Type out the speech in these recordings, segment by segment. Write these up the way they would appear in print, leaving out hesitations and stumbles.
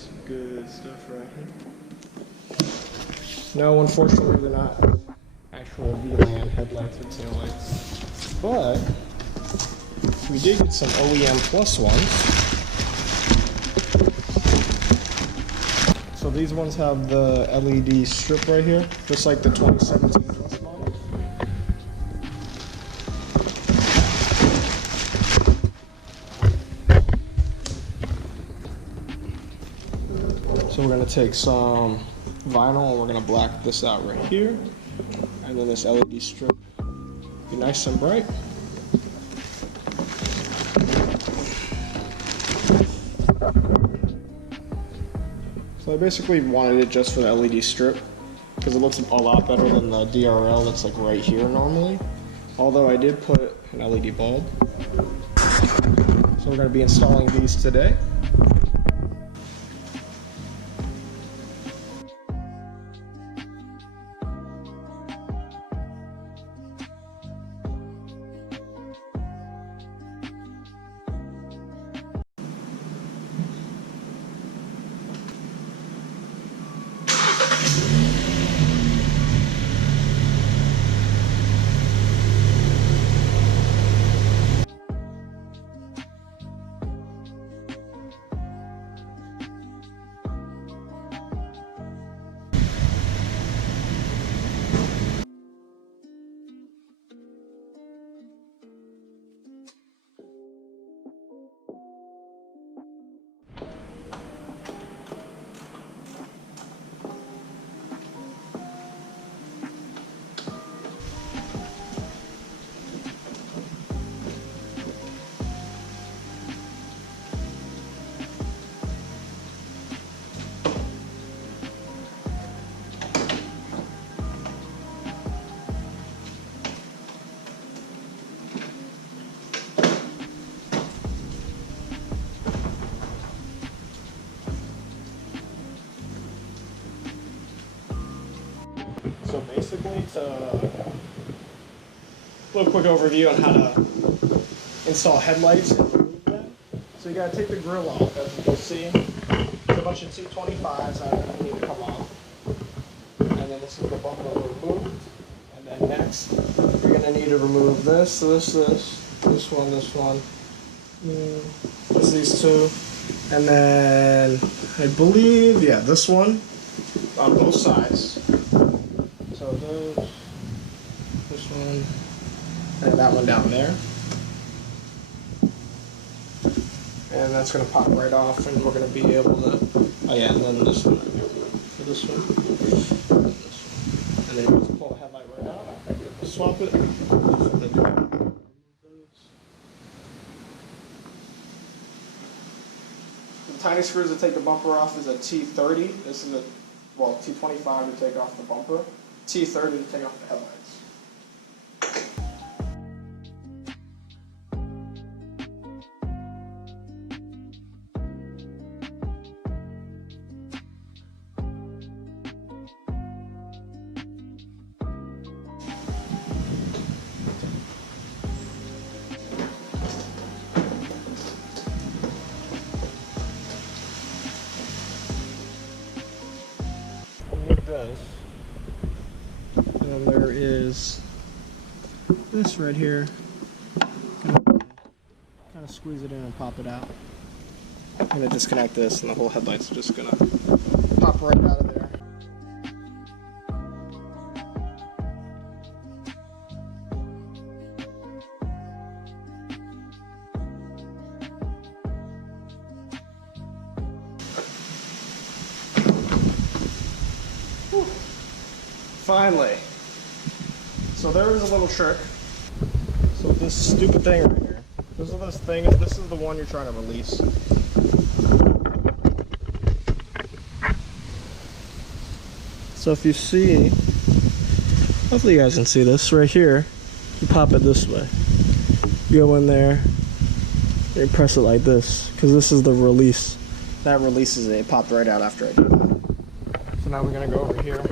Some good stuff right here. No, unfortunately, they're not actual VLAN headlights or taillights, but we did get some OEM Plus ones. So these ones have the LED strip right here, just like the 2017 Plus models. So we're going to take some vinyl and we're going to black this out right here. And then this LED strip be nice and bright. So I basically wanted it just for the LED strip because it looks a lot better than the DRL that's like right here normally. Although I did put an LED bulb. So we're going to be installing these today. So basically, to a little quick overview on how to install headlights and remove them. So you gotta take the grille off, as you can see. There's a bunch of T25s that need to come off. And then this is the bumper removed. And then next, you're gonna need to remove this one, just these two. And then I believe, yeah, this one on both sides. So those, this one, and that one down there. And that's going to pop right off, and we're going to be able to, oh yeah, and then this one right here. So this one, and this one. And then you just pull the headlight right out, swap it. The tiny screws to take the bumper off is a T30. This is a, well, T25 to take off the bumper. T30 to take off the headlights. Remove this. And then there is this right here. Kind of squeeze it in and pop it out. I'm going to disconnect this and the whole headlight's just going to pop right out of there. Whew. Finally. So there is a little trick. So this stupid thing right here. This is the one you're trying to release. So if you see, hopefully you guys can see this right here. You pop it this way. You go in there, you press it like this, because this is the release. That releases it. It popped right out after I did that. So now we're gonna go over here.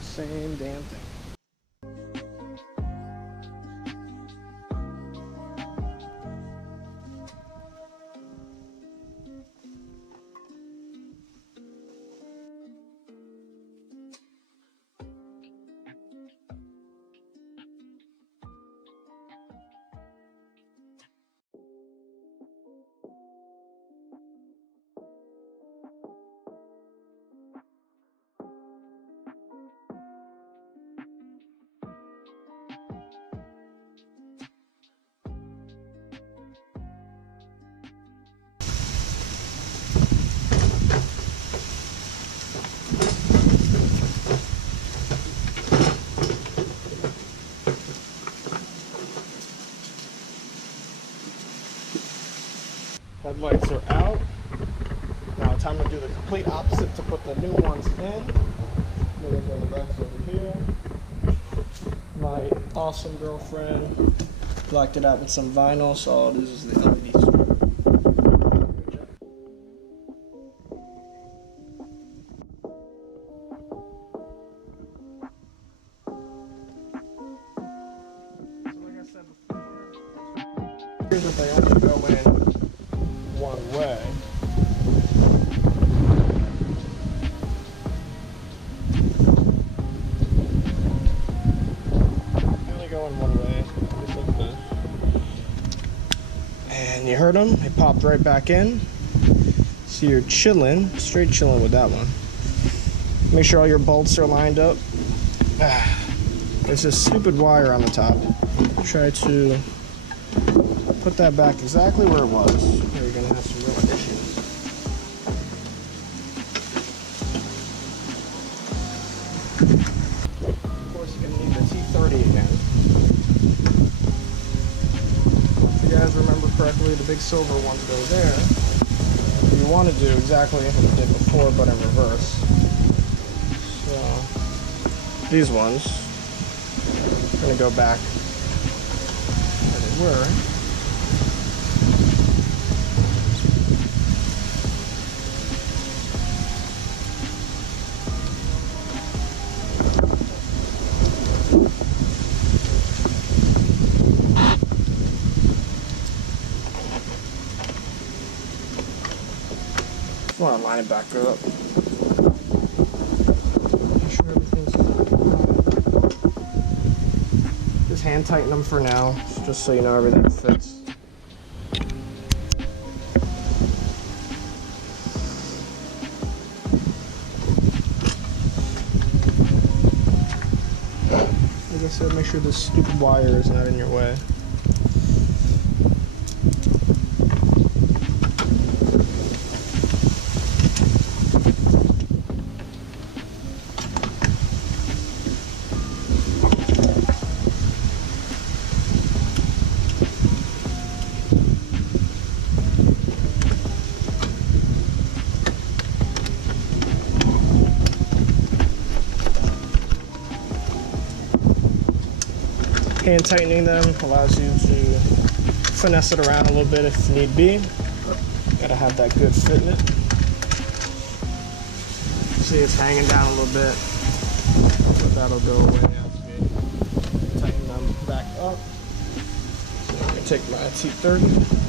Same damn thing. Headlights are out. Now time to do the complete opposite to put the new ones in. Moving on the backs over here. My awesome girlfriend blacked it out with some vinyl, so all it is the LED strip. So like I said before, here's that they only go in one way. Going one way, just like this. And you heard them, they popped right back in. So you're chilling, straight chilling with that one. Make sure all your bolts are lined up. There's this stupid wire on the top. Try to put that back exactly where it was, or you're gonna have some real issues. Of course, you're gonna need the T30 again. If you guys remember correctly, the big silver ones go there. You want to do exactly what you did before, but in reverse. So these ones are going to go back where they were. I want to line it back up. Make sure everything's just hand tighten them for now, just so you know everything fits. Like I said, make sure this stupid wire is not in your way. Hand tightening them allows you to finesse it around a little bit if need be. Gotta have that good fitment. See, it's hanging down a little bit, but that'll go away as we tighten them back up. So I'm gonna take my T30.